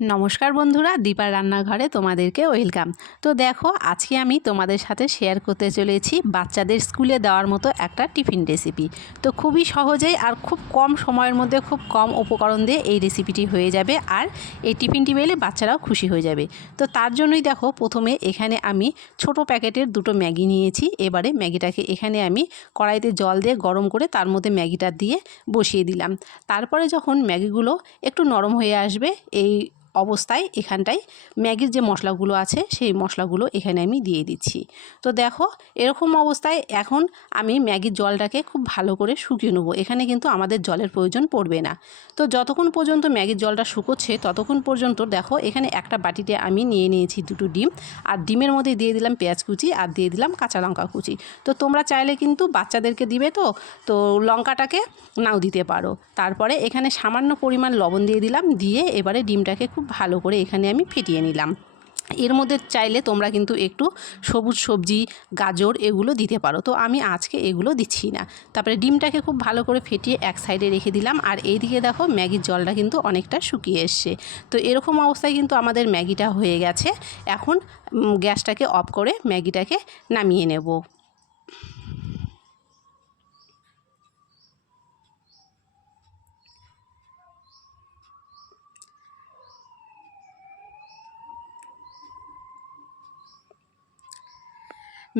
নমস্কার বন্ধুরা, দীপার রান্নাঘরে তোমাদেরকে ওয়েলকাম। তো দেখো, আজকে আমি তোমাদের সাথে শেয়ার করতে চলেছি বাচ্চাদের স্কুলে দেওয়ার মতো একটা টিফিন রেসিপি তো খুবই সহজেই আর খুব কম সময়ের মধ্যে খুব কম উপকরণ দিয়ে এই রেসিপিটি হয়ে যাবে আর এই টিফিনটি পেলে বাচ্চারাও খুশি হয়ে যাবে। তো তার জন্যই দেখো, প্রথমে এখানে আমি ছোট প্যাকেটের দুটো ম্যাগি নিয়েছি। এবারে ম্যাগিটাকে এখানে আমি কড়াইতে জল দিয়ে গরম করে তার মধ্যে ম্যাগিটা দিয়ে বসিয়ে দিলাম। তারপরে যখন ম্যাগিগুলো একটু নরম হয়ে আসবে, এই অবস্থায় এখানটায় ম্যাগির যে মশলাগুলো আছে, সেই মশলাগুলো এখানে আমি দিয়ে দিচ্ছি। তো দেখো, এরকম অবস্থায় এখন আমি ম্যাগির জলটাকে খুব ভালো করে শুকিয়ে নেব। এখানে কিন্তু আমাদের জলের প্রয়োজন পড়বে না। তো যতক্ষণ পর্যন্ত ম্যাগির জলটা শুকোচ্ছে, ততক্ষণ পর্যন্ত দেখো, এখানে একটা বাটিতে আমি নিয়ে নিয়েছি দুটো ডিম। আর ডিমের মধ্যে দিয়ে দিলাম পেঁয়াজ কুচি আর দিয়ে দিলাম কাঁচা লঙ্কা কুচি। তো তোমরা চাইলে কিন্তু বাচ্চাদেরকে দিবে তো তো লঙ্কাটাকে নাও দিতে পারো। তারপরে এখানে সামান্য পরিমাণ লবণ দিয়ে দিলাম, দিয়ে এবারে ডিমটাকে খুব ভালো করে এখানে আমি ফেটিয়ে নিলাম। এর মধ্যে চাইলে তোমরা কিন্তু একটু সবুজ সবজি, গাজর এগুলো দিতে পারো। তো আমি আজকে এগুলো দিচ্ছি না। তারপরে ডিমটাকে খুব ভালো করে ফেটিয়ে এক সাইডে রেখে দিলাম। আর এইদিকে দেখো ম্যাগির জলটা কিন্তু অনেকটা শুকিয়ে এসছে। তো এরকম অবস্থায় কিন্তু আমাদের ম্যাগিটা হয়ে গেছে। এখন গ্যাসটাকে অফ করে ম্যাগিটাকে নামিয়ে নেব।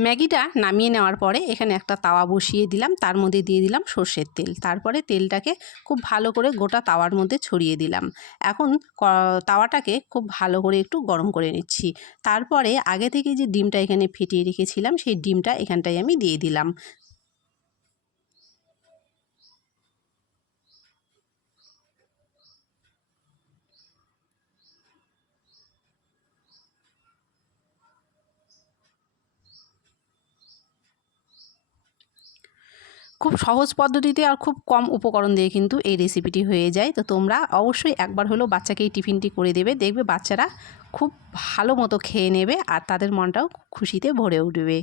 ম্যাগিটা নামিয়ে নেওয়ার পরে এখানে একটা তাওয়া বসিয়ে দিলাম, তার মধ্যে দিয়ে দিলাম সর্ষের তেল। তারপরে তেলটাকে খুব ভালো করে গোটা তাওয়ার মধ্যে ছড়িয়ে দিলাম। এখন তাওয়াটাকে খুব ভালো করে একটু গরম করে নিচ্ছি। তারপরে আগে থেকে যে ডিমটা এখানে ফেটিয়ে রেখেছিলাম, সেই ডিমটা এখানটায় আমি দিয়ে দিলাম। খুব সহজ পদ্ধতিতে আর খুব কম উপকরণ দিয়ে কিন্তু এই রেসিপিটি হয়ে যায়। তো তোমরা অবশ্যই একবার হলেও বাচ্চাকে এই টিফিনটি করে দেবে। দেখবে বাচ্চারা খুব ভালো মতো খেয়ে নেবে আর তাদের মনটাও খুশিতে ভরে উঠবে।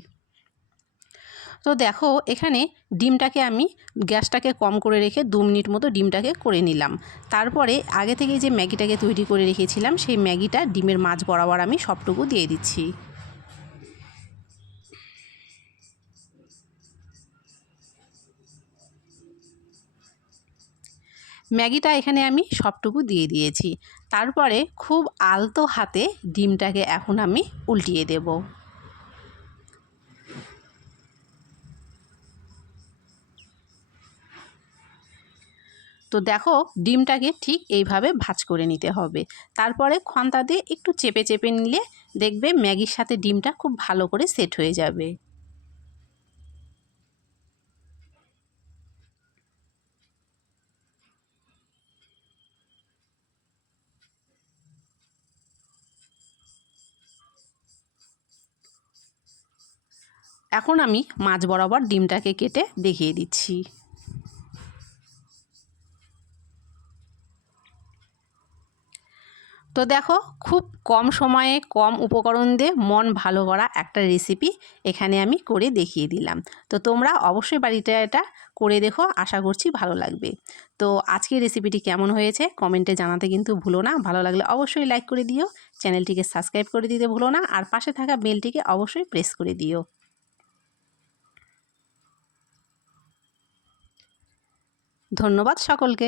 তো দেখো, এখানে ডিমটাকে আমি গ্যাসটাকে কম করে রেখে দু মিনিট মতো ডিমটাকে করে নিলাম। তারপরে আগে থেকে যে ম্যাগিটাকে তৈরি করে রেখেছিলাম, সেই ম্যাগিটা ডিমের মাছ বরাবর আমি সবটুকু দিয়ে দিচ্ছি। ম্যাগিটা এখানে আমি সবটুকু দিয়ে দিয়েছি। তারপরে খুব আলতো হাতে ডিমটাকে এখন আমি উল্টিয়ে দেব। তো দেখো, ডিমটাকে ঠিক এইভাবে ভাজ করে নিতে হবে। তারপরে খন্তা দিয়ে একটু চেপে চেপে নিলে দেখবে ম্যাগির সাথে ডিমটা খুব ভালো করে সেট হয়ে যাবে। এখন আমি মাছ বরাবর ডিমটাকে কেটে দেখিয়ে দিচ্ছি। তো দেখো, খুব কম সময়ে, কম উপকরণ দিয়ে মন ভালো করা একটা রেসিপি এখানে আমি করে দেখিয়ে দিলাম। তো তোমরা অবশ্যই বাড়িতে এটা করে দেখো, আশা করছি ভালো লাগবে। তো আজকের রেসিপিটি কেমন হয়েছে কমেন্টে জানাতে কিন্তু ভুলো না। ভালো লাগলে অবশ্যই লাইক করে দিও, চ্যানেলটিকে সাবস্ক্রাইব করে দিতে ভুলো না। আর পাশে থাকা বেলটিকে অবশ্যই প্রেস করে দিও। ধন্যবাদ সকলকে।